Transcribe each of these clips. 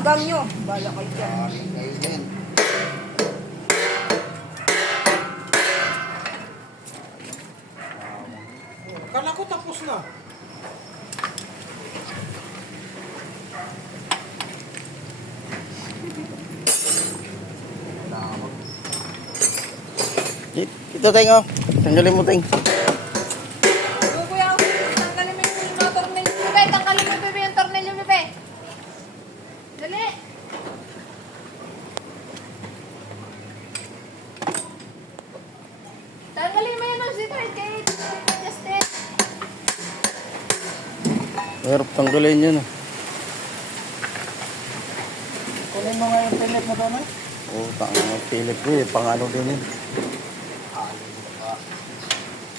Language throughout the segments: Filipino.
hanggang nyo. Bala kayo dyan. Kayo din. Kala ko tapos na. Ito, Teng, oh. Tanggalin mo, Teng. Yung kuya, tanggalin mo yung mga tornilyo, bebe. Tanggalin mo, bebe, yung tornilyo, bebe. Dali. Tanggalin mo yan, si Third Gate. Justin. Hirap tanggalin yun, oh. Kunin mo nga yung pellet mo doon, eh. Oh, tangang pilit ko, eh. Pang-ano din yun.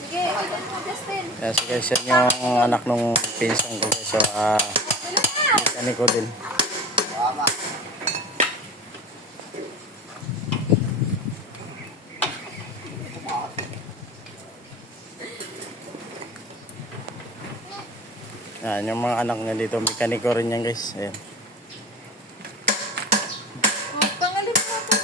Sige, tignan mo, Justin. Kaya si guys, yan yung anak nung pinsang ko, guys. So, Dali na. mekaniko din. Tama. Yan, yung mga anak niya dito, mekaniko rin yan, guys. Ayan. Oh, tanggalin mo ito.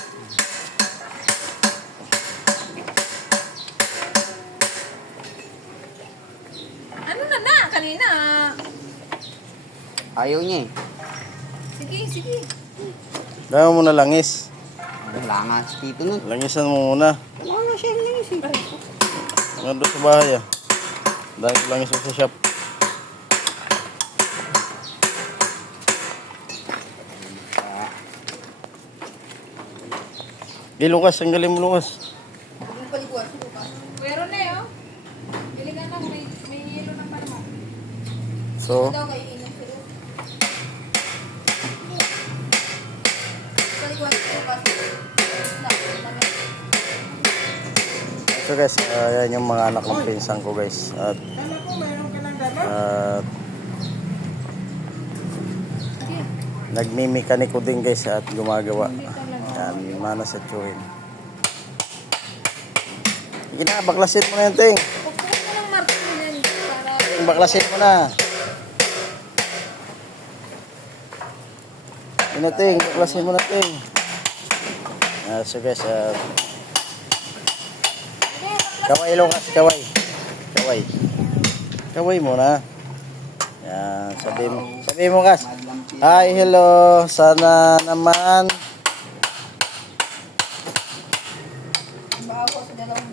Ano na, kanina. Ayaw niya eh. Sige, sige. Gawin mo na langis. Wala nga si Tito nun. Langisan mo muna. Wala nga siya langis eh. Nandun sa bahay, ah. Dahil ko langis mo sa shop. Di, Lucas, tanggalin mo, Lucas. Meron na eh, oh. Bili ka na, may yelo na pa naman. So, Ito kayo inom sila. Kalikuan ko kasi. so guys, yan yung mga anak ng pinsang ko, guys. At, Kala ko mayroon ka ng dala. Sige. nagmimekaniko din, guys, at gumagawa. Yan, manasatsuhin. Sige na, baklasin mo na yan, Ting. Pagpunan mo ng martilyo yan para... Baklasin mo na. Yun na, Ting. Baklasin mo na, Ting. So guys, kaway, Lucas, kaway. Kaway. Kaway mo na. Yan, sabi mo, Kas. Hi, hello. Sana naman. Bago sa dalawang...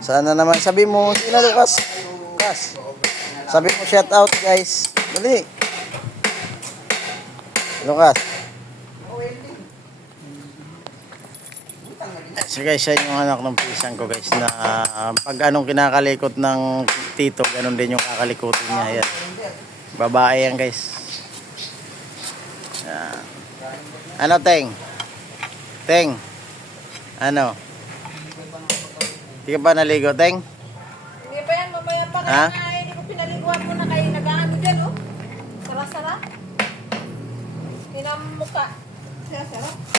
Sana naman. Sabi mo, sino, Lucas? Kas. Sabi mo, shout out, guys. Dali. Lucas. So guys, yan yung anak ng pisang ko, guys, na pag anong kinakalikot ng tito, ganun din yung kakalikutin niya. Yan. Babae yan, guys. Yan. Ano, Teng? Teng? Ano? Hindi ka pa naligo, Teng? Hindi pa yan, mamaya pa Ha? kaya nga, hindi ko pinaliguan mo na kayo nag-ano dyan, oh. Sara-sara. Tinamukha. Sara-sara.